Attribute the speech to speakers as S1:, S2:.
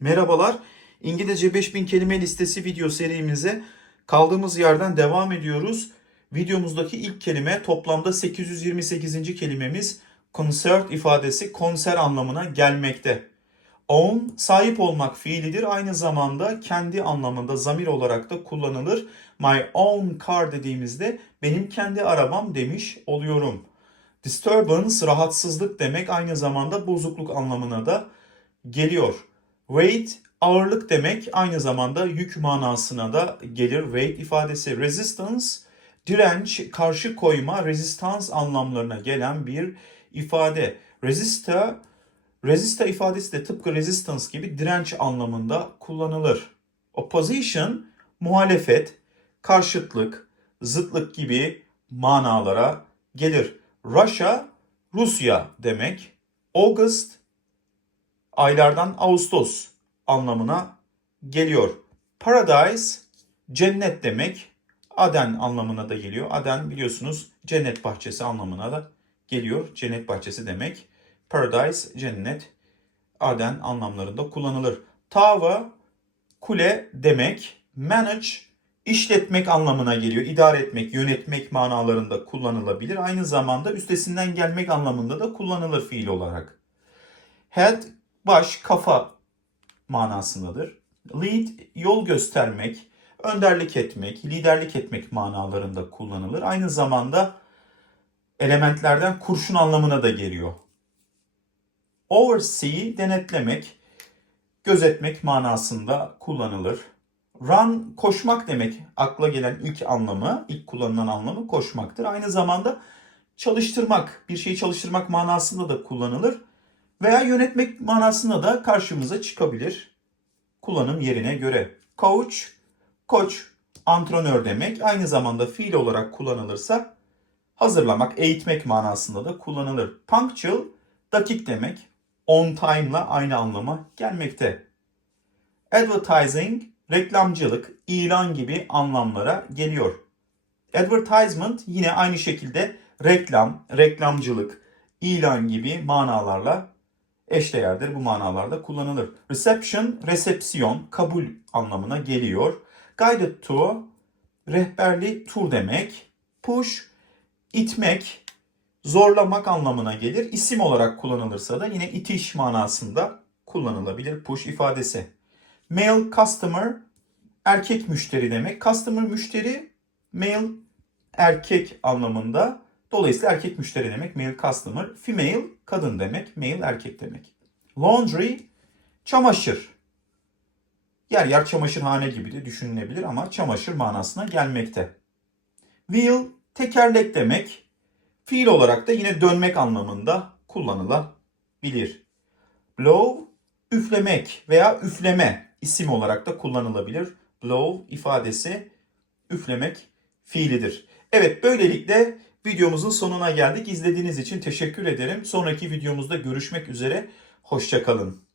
S1: Merhabalar. İngilizce 5000 kelime listesi video serimize kaldığımız yerden devam ediyoruz. Videomuzdaki ilk kelime toplamda 828. kelimemiz concert ifadesi konser anlamına gelmekte. Own sahip olmak fiilidir. Aynı zamanda kendi anlamında zamir olarak da kullanılır. My own car dediğimizde benim kendi arabam demiş oluyorum. Disturbance rahatsızlık demek aynı zamanda bozukluk anlamına da geliyor. Weight ağırlık demek aynı zamanda yük manasına da gelir. Weight ifadesi resistance direnç, karşı koyma, resistance anlamlarına gelen bir ifade. Resistor Resista ifadesi de tıpkı resistance gibi direnç anlamında kullanılır. Opposition muhalefet, karşıtlık, zıtlık gibi manalara gelir. Russia Rusya demek. August aylardan Ağustos anlamına geliyor. Paradise cennet demek. Aden anlamına da geliyor. Aden biliyorsunuz cennet bahçesi anlamına da geliyor. Cennet bahçesi demek. Paradise cennet. Aden anlamlarında kullanılır. Tower kule demek. Manage işletmek anlamına geliyor. İdare etmek, yönetmek manalarında kullanılabilir. Aynı zamanda üstesinden gelmek anlamında da kullanılır fiil olarak. Head baş, kafa manasındadır. Lead yol göstermek, önderlik etmek, liderlik etmek manalarında kullanılır. Aynı zamanda elementlerden kurşun anlamına da geliyor. Oversee denetlemek, gözetmek manasında kullanılır. Run koşmak demek. Akla gelen ilk anlamı, ilk kullanılan anlamı koşmaktır. Aynı zamanda çalıştırmak, bir şeyi çalıştırmak manasında da kullanılır. Veya yönetmek manasında da karşımıza çıkabilir. Kullanım yerine göre. Coach, koç, antrenör demek. Aynı zamanda fiil olarak kullanılırsa hazırlamak, eğitmek manasında da kullanılır. Punctual, dakik demek. On time'la aynı anlama gelmekte. Advertising, reklamcılık, ilan gibi anlamlara geliyor. Advertisement yine aynı şekilde reklam, reklamcılık, ilan gibi manalarla eşdeğerdir. Bu manalarda kullanılır. Reception, resepsiyon, kabul anlamına geliyor. Guided tour, rehberli tur demek. Push, itmek, zorlamak anlamına gelir. İsim olarak kullanılırsa da yine itiş manasında kullanılabilir push ifadesi. Male customer, erkek müşteri demek. Customer müşteri, male erkek anlamında. Dolayısıyla erkek müşteri demek male customer. Female kadın demek, male erkek demek. Laundry çamaşır. Yer yer çamaşırhane gibi de düşünülebilir ama çamaşır manasına gelmekte. Wheel tekerlek demek. Fiil olarak da yine dönmek anlamında kullanılabilir. Blow üflemek veya üfleme isim olarak da kullanılabilir. Blow ifadesi üflemek fiilidir. Evet böylelikle videomuzun sonuna geldik. İzlediğiniz için teşekkür ederim. Sonraki videomuzda görüşmek üzere. Hoşçakalın.